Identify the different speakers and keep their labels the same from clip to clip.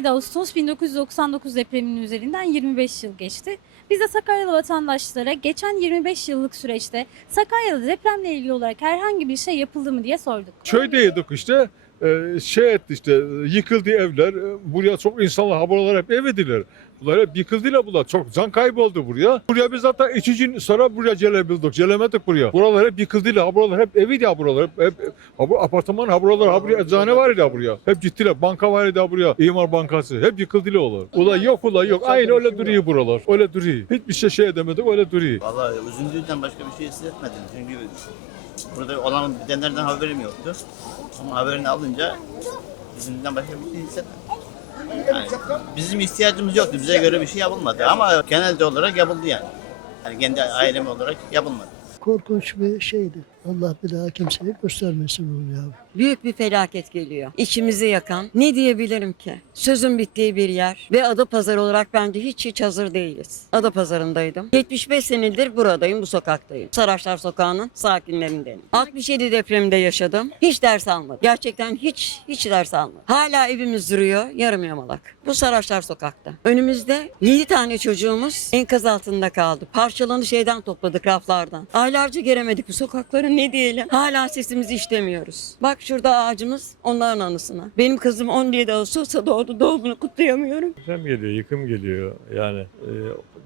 Speaker 1: 17 Ağustos 1999 depreminin üzerinden 25 yıl geçti. Biz de Sakaryalı vatandaşlara geçen 25 yıllık süreçte Sakarya'da depremle ilgili olarak herhangi bir şey yapıldı mı diye sorduk.
Speaker 2: Köydeydik işte. E, şey etti işte yıkıldı evler. E, Buraya çok insanlar ha buralar hep ev ediler. Bunlar hep yıkıldılar bunlar. Çok can kaybı oldu buraya. Buraya biz zaten iki gün sonra buraya gelebildik. Gelemedik buraya. Buralar hep yıkıldılar. Ha buralar hep eviydi ha buralar. Hep, hep ha apartman ha buralar ha buraya eczane var ha buraya. Hep gittiler. Banka var ha buraya. İmar bankası. Hep yıkıldılar olar. Ula yok ula yok. Aynı öyle duruyor buralar. Öyle duruyor. Hiçbir şey şey edemedik öyle duruyor.
Speaker 3: Vallahi üzüldüğümden başka bir şey hissetmedim. Çünkü burada olan bidenlerden haberim yoktu. Ama haberini alınca üzüntüden başka bir şey. Yani bizim ihtiyacımız yoktu. Bize göre bir şey yapılmadı. Ama genelde olarak yapıldı yani. Yani kendi ailem olarak yapılmadı.
Speaker 4: korkunç bir şeydi. Allah bir daha kimseye göstermesin onu ya.
Speaker 5: Büyük bir felaket geliyor. İçimizi yakan. Ne diyebilirim ki? Sözün bittiği bir yer ve Adapazarı olarak bence hiç hiç hazır değiliz. Adapazarı'ndaydım. 75 senedir buradayım, bu sokaktayım. Saraçlar Sokağı'nın sakinlerindenim. 67 depreminde yaşadım. Hiç ders almadım. Gerçekten hiç hiç ders almadım. Hala evimiz duruyor, yarım yamalak. Bu Saraçlar Sokak'ta. Önümüzde 7 tane çocuğumuz enkaz altında kaldı. Parçalanı şeyden topladık raflardan. Aylarca geremedik bu sokakları ne diyelim. Hala sesimizi işlemiyoruz. Bak şurada ağacımız onların anısına. Benim kızım 17 Ağustos'ta doğdu. Doğumunu kutlayamıyorum.
Speaker 6: Deprem geliyor, yıkım geliyor. Yani e,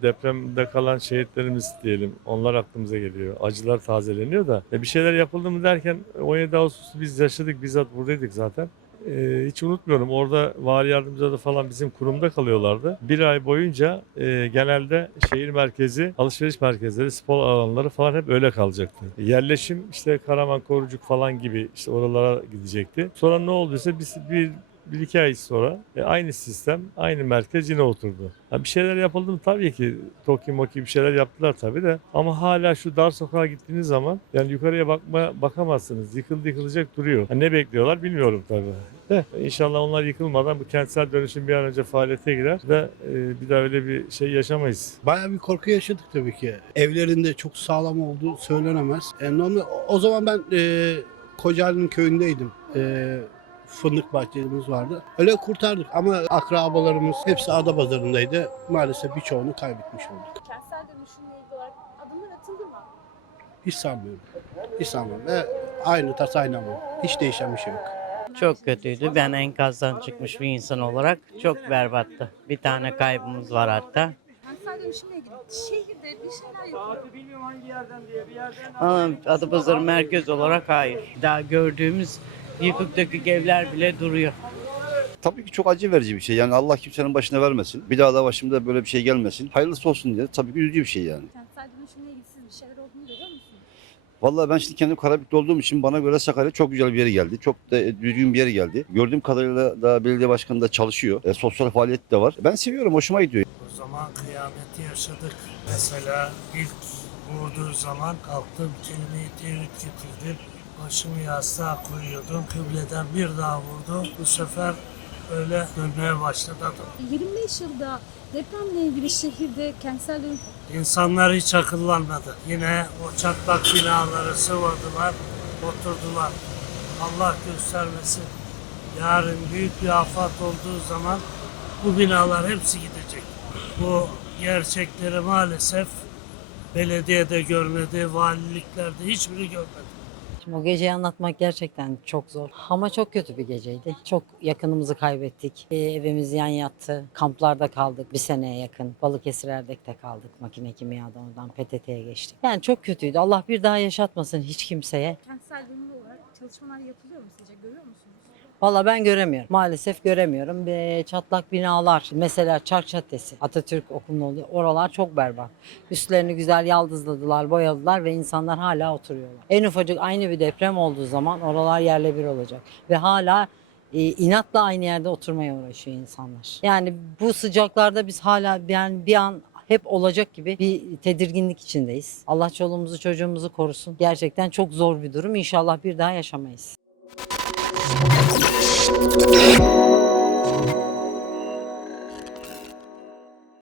Speaker 6: depremde kalan şehitlerimiz diyelim, onlar aklımıza geliyor. Acılar tazeleniyor da. E, bir şeyler yapıldı mı derken 17 Ağustos'u biz yaşadık, bizzat buradaydık zaten. E, hiç unutmuyorum orada vali yardımcıları falan bizim kurumda kalıyorlardı. Bir ay boyunca e, genelde şehir merkezi, alışveriş merkezleri, spor alanları falan hep öyle kalacaktı. Yerleşim işte Karaman, Korucuk falan gibi işte oralara gidecekti. Sonra ne olduysa biz bir bir iki ay sonra e, aynı sistem, aynı merkez yine oturdu. Ha, bir şeyler yapıldı mı? Tabii ki Toki Moki bir şeyler yaptılar tabii de. Ama hala şu dar sokağa gittiğiniz zaman yani yukarıya bakma, bakamazsınız. Yıkıldı yıkılacak duruyor. Ha, ne bekliyorlar bilmiyorum tabii. De, inşallah onlar yıkılmadan bu kentsel dönüşüm bir an önce faaliyete girer ve e, bir daha öyle bir şey yaşamayız.
Speaker 7: Bayağı bir korku yaşadık tabii ki. Evlerinde çok sağlam olduğu söylenemez. E, normal, o zaman ben e, Kocaeli'nin köyündeydim. E, fındık bahçemiz vardı. Öyle kurtardık ama akrabalarımız hepsi Adapazarı'ndaydı. Maalesef birçoğunu kaybetmiş olduk.
Speaker 1: Kentsel dönüşümle ilgili olarak adımlar atıldı mı?
Speaker 7: Hiç sanmıyorum. Hiç sanmıyorum. E, aynı tas aynı ama. Hiç değişen bir şey yok.
Speaker 8: Çok kötüydü. Ben enkazdan çıkmış bir insan olarak çok berbattı. Bir tane kaybımız var hatta.
Speaker 1: İlgili şehirde bir şeyler yapılıyor.
Speaker 8: Ama Adapazarı merkez olarak hayır. Daha gördüğümüz yıkık dökük evler bile duruyor.
Speaker 9: Tabii ki çok acı verici bir şey. Yani Allah kimsenin başına vermesin. Bir daha da başımda böyle bir şey gelmesin. Hayırlısı olsun diye. Tabii ki üzücü bir şey yani.
Speaker 1: Kentsel dönüşümle ilgili siz bir şeyler olduğunu görüyor musunuz?
Speaker 9: Vallahi ben şimdi kendim Karabük'te olduğum için bana göre Sakarya çok güzel bir yere geldi. Çok da düzgün bir yere geldi. Gördüğüm kadarıyla da belediye başkanı da çalışıyor. E, sosyal faaliyet de var. Ben seviyorum. Hoşuma gidiyor.
Speaker 10: O zaman kıyameti yaşadık. Mesela ilk vurduğu zaman kalktım kelimeyi tevhid getirdim. Başımı yastığa koyuyordum. Kıbleden bir daha vurdu. Bu sefer öyle dönmeye başladı adam.
Speaker 1: 25 yılda depremle ilgili şehirde kentsel dönüşüm
Speaker 10: İnsanlar hiç akıllanmadı. Yine o çatlak binaları sıvadılar, oturdular. Allah göstermesin. Yarın büyük bir afet olduğu zaman bu binalar hepsi gidecek. Bu gerçekleri maalesef belediyede görmedi, valiliklerde hiçbiri görmedi.
Speaker 11: O geceyi anlatmak gerçekten çok zor. Ama çok kötü bir geceydi. Çok yakınımızı kaybettik. Ee, evimiz yan yattı. Kamplarda kaldık bir seneye yakın. Balıkesir Erdek'te kaldık. Makine kimyada oradan PTT'ye geçtik. Yani çok kötüydü. Allah bir daha yaşatmasın hiç kimseye.
Speaker 1: kentsel çalışmalar yapılıyor mu sizce? Görüyor musunuz?
Speaker 11: Valla ben göremiyorum. Maalesef göremiyorum. Ve çatlak binalar. Mesela Çark Caddesi, Atatürk Okulu'nun oluyor. Oralar çok berbat. Üstlerini güzel yaldızladılar, boyadılar ve insanlar hala oturuyorlar. En ufacık aynı bir deprem olduğu zaman oralar yerle bir olacak. Ve hala e, inatla aynı yerde oturmaya uğraşıyor insanlar. Yani bu sıcaklarda biz hala yani bir an hep olacak gibi bir tedirginlik içindeyiz. Allah çoluğumuzu çocuğumuzu korusun. Gerçekten çok zor bir durum. İnşallah bir daha yaşamayız.